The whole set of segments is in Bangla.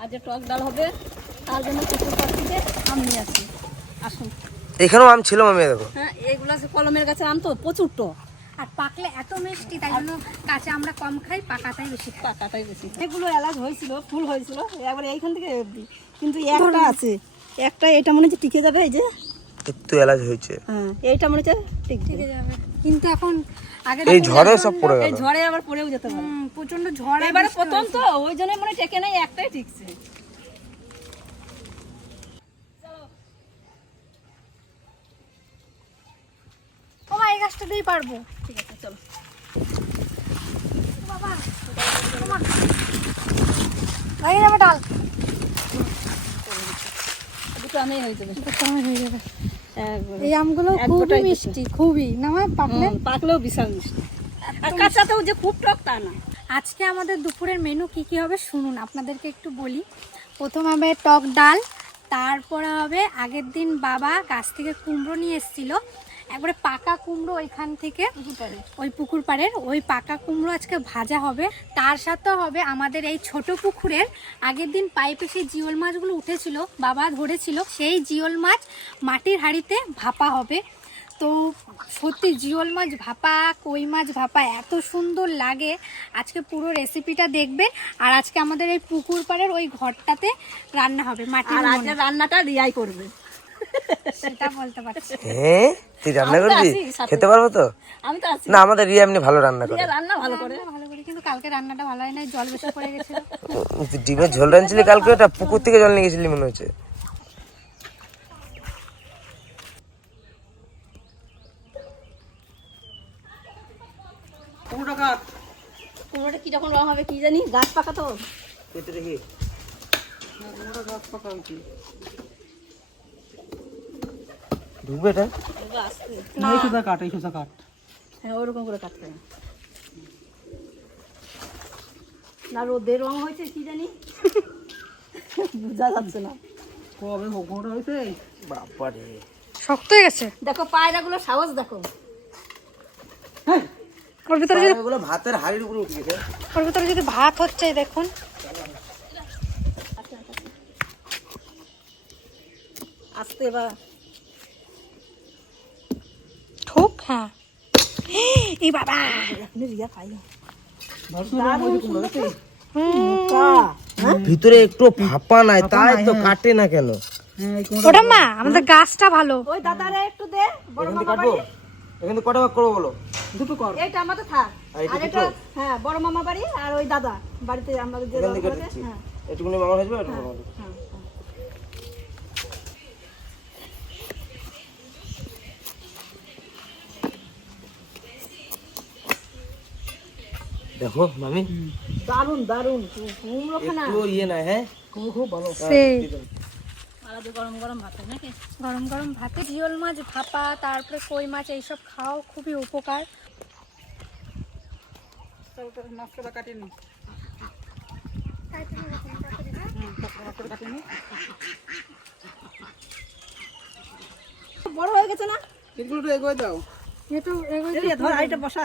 আর যে টক ডাল হবে। তার জন্য আম নিয়ে আসি। আসুন। এখানেও আম ছিল মামি দেখো। হ্যাঁ এইগুলো আছে কলমের গাছের আম তো প্রচুর টক আর পাকলে এত মিষ্টি তাই জন্য কাঁচা আমরা কম খাই পাকাটাই বেশি পাকাটাই বেশি এগুলো এলাচ হয়েছিল ফুল হয়েছিল একবার এইখান থেকে অবধি কিন্তু একটা আছে একটা এটা মনে হচ্ছে টিকে যাবে এই যে। একটু এলাচ হয়েছে। হ্যাঁ এইটা মনে হচ্ছে থেকে যাবে। কিন্তু এখন আগে এই ঝড়ে সব পড়ে এই ঝড়ে আবার পড়েও যেতে পারে। প্রচণ্ড ঝড় এবারে প্রথম তো ওই জন্য মনে টেকে নাই একটাই ঠিকছে। ও মা, এই গাছটা দিয়ে পারব। ঠিক আছে চলো। বাবা। লাগিয়ে যাবে ডাল। দুটো আমি হয়ে যাবে। এটা কেমন হয়ে যাবে। এই আমগুলো খুবই মিষ্টি খুবই। না পাকলে? পাকলেও বিশাল মিষ্টি। আর কাঁচাতেও যে খুব টক তা না। আজকে আমাদের দুপুরের মেনু কি কি হবে শুনুন আপনাদেরকে একটু বলি। প্রথম হবে টক ডাল তারপরে হবে আগের দিন বাবা গাছ থেকে কুমড়ো নিয়ে এসেছিল। একবারে পাকা কুমড়ো ওইখান থেকে ওই পুকুর পাড়ের ওই পাকা কুমড়ো আজকে ভাজা হবে। তার সাথে হবে আমাদের এই ছোট পুকুরের। আগের দিন পাইপে সেই জিওল মাছগুলো উঠেছিল বাবা ধরেছিল সেই জিওল মাছ মাটির হাঁড়িতে ভাপা হবে। তো সত্যি জিওল মাছ ভাপা কই মাছ ভাপা এত সুন্দর লাগে। আজকে পুরো রেসিপিটা দেখবে। আর আজকে আমাদের এই পুকুর পাড়ের ওই ঘরটাতে রান্না হবে মাটির রান্নাটা রিয়াই করবে। সেটা বলতে পারছি হ্যাঁ তুই রান্না করবি? খেতে পারব তো? আমি তো আছি। না আমাদের রিয়া এমনি ভালো রান্না করে। রান্না ভালো করে। ভালো করি কিন্তু কালকে রান্নাটা ভালো হয় না জল বেশি পড়ে গেছিল। ডিমের ঝোল রাঁধছিলি কালকে? ওটা পুকুর থেকে জল নিয়ে গেছিলি মনে হচ্ছে। কুমড়োটা কি যখন রং হবে কি জানি? গাছ পাকা তো। কেটে দেখি। ঢুকবে এটা। আসছে এই সুতা কাট এই সুতা কাট। হ্যাঁ ওরকম করে কাটতে হবে। না রোদের রং হয়েছে কি জানি? বোঝা যাচ্ছে না। কবে হোকমটা হয়েছে? বাবারে শক্ত হয়ে গেছে? দেখো পায়রাগুলো সাহস দেখো। ওর ভিতরে যদি এগুলো ভাতের হাড়ির উপরে উঠে গেছে। ওর ভিতরে যদি ভাত হচ্ছে দেখুন। আসতে বা ঠোক হ্যাঁ। এই বাবা। এখনই রিয়া খাই না ভিতরে একটু ফাঁপা নাই তাই তো কাটে না কেন? হ্যাঁ ওটা মা আমাদের গাছটা ভালো। ওই দাদারে একটু দে বড় মামা বাড়ি। এখান থেকে কটা ভাগ করব বলো? দুটো কর। এইটা আমাদের থাক। আর এটা? হ্যাঁ বড় মামা বাড়ি আর ওই দাদা বাড়িতে আমাদের যে হ্যাঁ। এটুকুনি মামা হয়ে যাবে এটুকুনি দেখো মামি। দারুণ দারুণ কুমড়ো খানা একটু ইয়ে না হ্যাঁ? খুব ভালো সেই। গরম গরম ভাত নাকি? গরম গরম ভাতে জিওল মাছ ভাপা তারপরে কই মাছ এইসব খাও খুবই উপকার। মাছটা কাটিয়ে নি বড় হয়ে গেছে না? এগুলো এগোয় দাও। একটু রে, ধর আরেকটা বসা।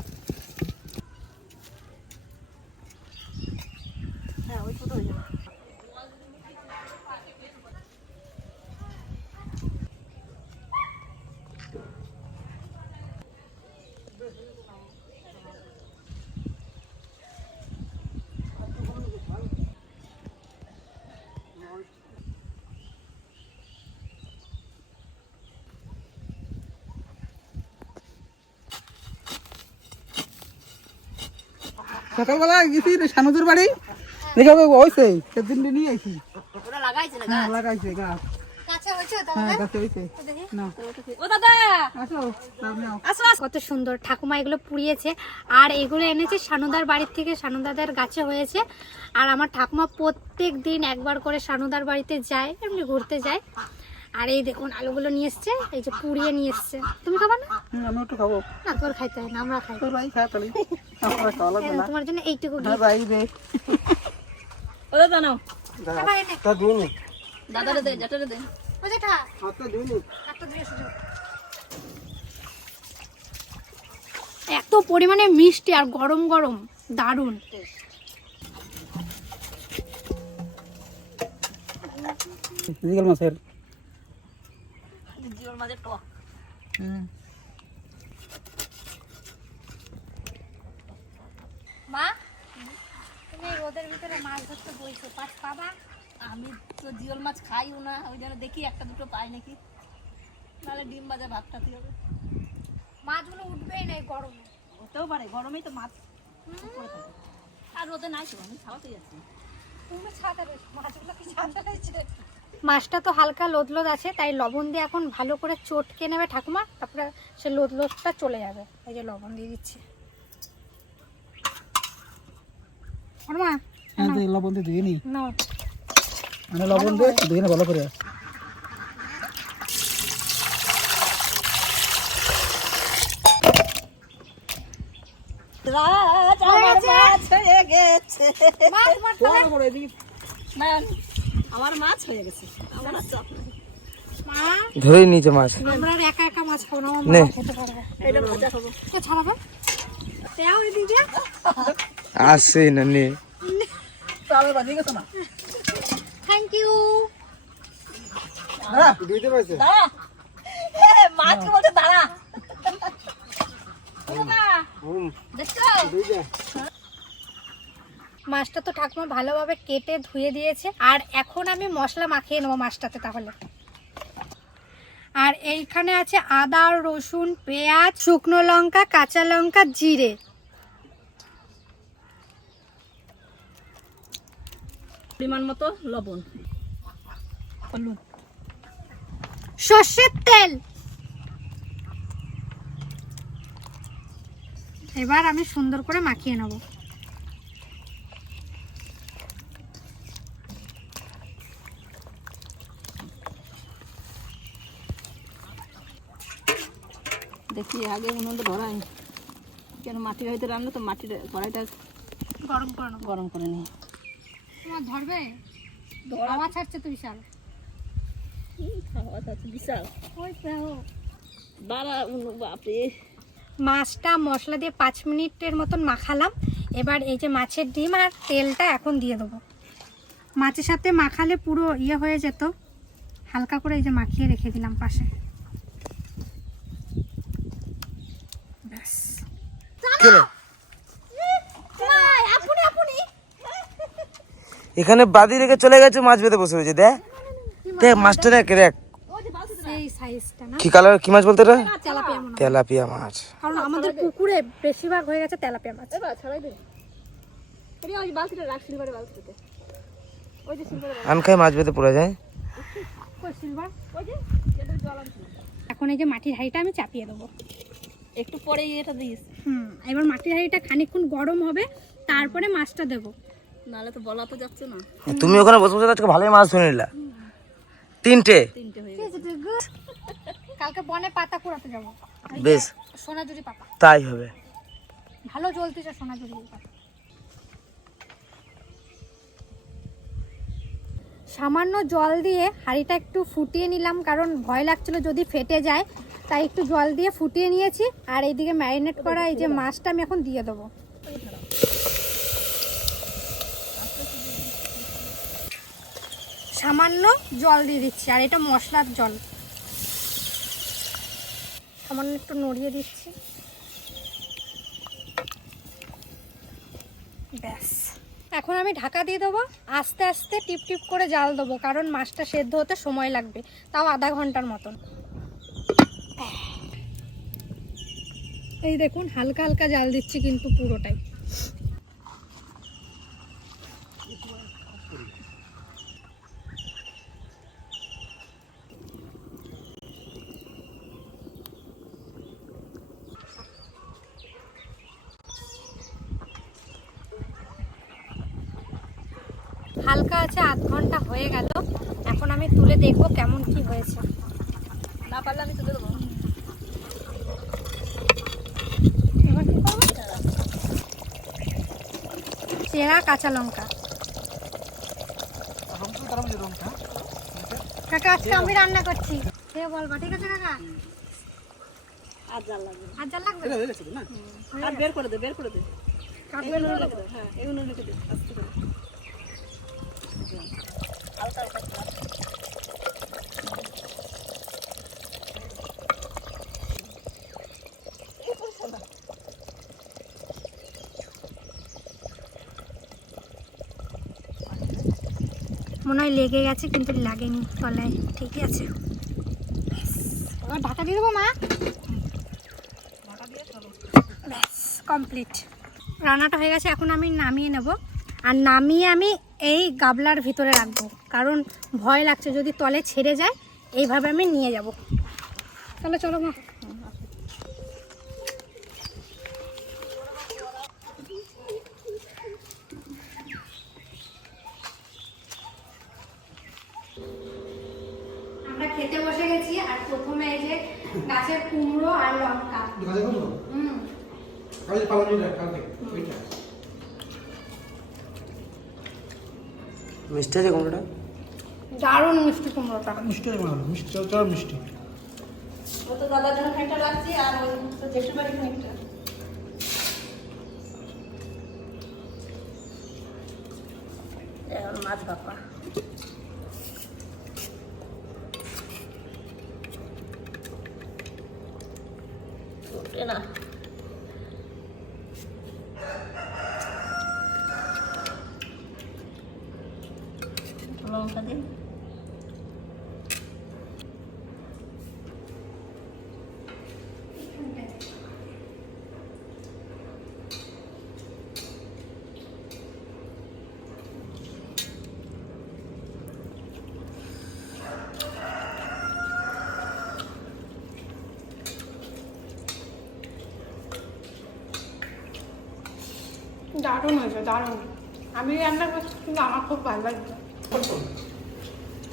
সকালবেলা গেছি সানুদের বাড়ি। দেখে হয়েছে সেদিন নিয়ে আইছি। লাগাইছে হ্যাঁ লাগাইছে গাছ। হ্যাঁ কত সুন্দর ঠাকুমা এগুলো পুড়িয়েছে। আর এগুলো এনেছে সানুদার বাড়ির থেকে সানুদাদের গাছে হয়েছে। আর আমার ঠাকুমা প্রত্যেক দিন একবার করে সানুদার বাড়িতে যায় এমনি ঘুরতে যায়। আর এই দেখুন আলুগুলো নিয়ে এসছে এই যে পুড়িয়ে নিয়ে এসছে। তুমি খাবা না? আমি একটু খাব। না তোর খাইতে হয় না আমরা খাই। তোর ভাই খা তাহলে। আমার খাওয়া লাগবে না। তোমার জন্য এইটুকু হ্যাঁ ভাই দে। খাবা এনে। তা দুনি দাদারে দে জেঠারে দে। ও জেঠা। হাতটা দুনি একটা দিয়ে এসো এত পরিমাণে মিষ্টি আর গরম গরম দারুণ। ফিজিক্যাল মাছের জিওর মাঝে টক হুম মা তুমি রোদের ভিতরে মাছ ধরতে বইছো পাঁচ পাবা? আমি তো জিওল মাছ খাইও না ওই জন্য দেখি একটা দুটো পাই নাকি। নাহলে ডিম ভাজা ভাতটা কি হবে। মাছগুলো উঠবেই না এই গরমে। হতেও পারে গরমেই তো মাছ থাকে। আর রোদে নাই তো আমি খাওয়াতে যাচ্ছি তুমি ছাতা রয়েছে মাছগুলো কি ছাতা রয়েছে? মাছটা তো হালকা লোদ লোদ আছে তাই লবণ দিয়ে এখন ভালো করে চটকে নেবে ঠাকুমা তারপরে সে লোদ লোদটা চলে যাবে। এই যে লবণ দিয়ে দিচ্ছি। হ্যাঁ লবণ দিয়ে ধুয়ে নি? মানে লবণ দিয়ে নে ভালো করে। মাছ হয়ে গেছে। মাছ মাছ আমার মাছ হয়ে গেছে। আমার আর চাপ নাই। ধরেই নিয়েছে মাছ। আমরা আর একা একা মাছ খাব না আমার খেতে পারবে। এটা ভাজা খাব। কে ছাড়াবে তেও দিদি আসছে না নে। তাহলে বাজিয়ে গেছে না? থ্যাংক ইউ হ্যাঁ পারছে? দাঁড়া। দেখছ? মাছটা তো ঠাকুমা ভালোভাবে কেটে ধুয়ে দিয়েছে। আর এখন আমি মশলা মাখিয়ে নেব মাছটাতে তাহলে। আর এইখানে আছে আদা রসুন পেঁয়াজ শুকনো লঙ্কা কাঁচা লঙ্কা জিরে। পরিমাণ মতো লবণ। সর্ষের তেল। এবার আমি সুন্দর করে মাখিয়ে নেব। দেখি আগে উনুনটা ধরাই। কেন মাটির হয়তো রান্না তো মাটির কড়াইটা গরম করে গরম করে নিই তোমার ধরবে? হাওয়া ছাড়ছে তো বিশাল। বিশাল। ওই বাপরে। মাছটা মশলা দিয়ে পাঁচ মিনিটের মতন মাখালাম। এবার এই যে মাছের ডিম আর তেলটা এখন দিয়ে দেবো। মাছের সাথে মাখালে পুরো ইয়ে হয়ে যেত। হালকা করে এই যে মাখিয়ে রেখে দিলাম পাশে ব্যাস কেন আপনি আপনি এখানে বাদি রেখে চলে গেছে মাছ বেঁধে বসে রয়েছে দেখ। দেখ মাছটা দেখ দেখ। সেই সাইজটা না? কি কালার কি মাছ বলতে তেলাপিয়া। তেলাপিয়া মাছ। কারণ আমাদের পুকুরে বেশিরভাগ হয়ে গেছে তেলাপিয়া মাছ। বেঁধে পড়ে যায়। এখন এই যে মাটির হাঁড়িটা আমি চাপিয়ে দেবো। একটু পরে এটা দিস। হুম এবার মাটির হাঁড়িটা খানিকক্ষণ গরম হবে তারপরে মাছটা দেবো। নাহলে তো বলা তো যাচ্ছে না। তুমি ওখানে বসে বসে আজকে ভালোই মাছ ধরে নিলা। তিনটে। তিনটে হয়ে কালকে বনে পাতা কুড়াতে যাব। বেশ। সোনাঝুরি পাতা। তাই হবে। ভালো জ্বলতেছে সোনাঝুরি পাতা। সামান্য জল দিয়ে হাঁড়িটা একটু ফুটিয়ে নিলাম কারণ ভয় লাগছিল যদি ফেটে যায়। তাই একটু জল দিয়ে ফুটিয়ে নিয়েছি আর এইদিকে ম্যারিনেট করা এই যে মাছটা আমি এখন দিয়ে দেবো। সামান্য জল দিয়ে দিচ্ছি, আর এটা মশলার জল। সামান্য একটু নড়িয়ে দিচ্ছি। ব্যাস। এখন আমি ঢাকা দিয়ে দেবো, আস্তে আস্তে টিপ টিপ করে জাল দেবো, কারণ মাছটা সেদ্ধ হতে সময় লাগবে, তাও আধা ঘণ্টার মতন। এই দেখুন, হালকা হালকা জাল দিচ্ছি কিন্তু পুরোটাই। হালকা আছে, আধ ঘণ্টা হয়ে গেল। এখন আমি তুলে দেখব কেমন কি হয়েছে। না পারলে আমি তুলে দেবো এবার কি করব চেরা কাঁচা লঙ্কা। কাকা আজকে আমি রান্না করছি। সে বলবা ঠিক আছে কাকা? আর জাল লাগবে? আর জাল লাগবে না? আর বের করে দে বের করে দে। কাটবে না দে। হ্যাঁ এগুলো রেখে দে আস্তে করে। হালকা হালকা মনে হয় লেগে গেছে কিন্তু লাগেনি তলায়। ঠিকই আছে। এবার ঢাকা দিয়ে দেবো মা? ব্যাস কমপ্লিট রান্নাটা হয়ে গেছে এখন আমি নামিয়ে নেব। আর নামিয়ে আমি এই গাবলার ভিতরে রাখব কারণ ভয় লাগছে যদি তলে ছেড়ে যায় এইভাবে আমি নিয়ে যাব। তাহলে চলো মা আমরা খেতে বসে গেছি আর প্রথমে এই যে গাছের কুমড়ো আর লঙ্কা। কাজে করব হুম। কাজে পালন কালকে? ওইটা মিষ্টি আছে কোনটা দারুণ মিষ্টি কুমড়োটা। মিষ্টি আছে হলো মিষ্টি চল মিষ্টি। ও তো দাদার জন্য খানিকটা রাখছি আর ওই তো জেঠুর বাড়ি খানিকটা। এখন মাছ বাপা। না লঙ্কা দিন দারুণ হয়েছে দারুণ। আমি রান্না করছি কিন্তু আমার খুব ভালো লাগছে।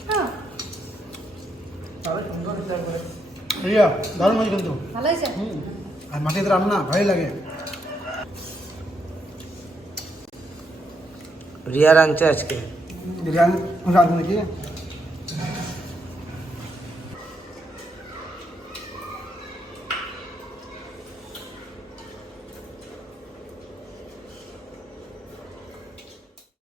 হ্যাঁ। রিয়া দারুণ হয়েছে কিন্তু। ভালো হয়েছে? আর মাটিতে রান্না ভালোই লাগে। রিয়া রাঁধছে আজকে। বিরিয়ানি রাখব নাকি?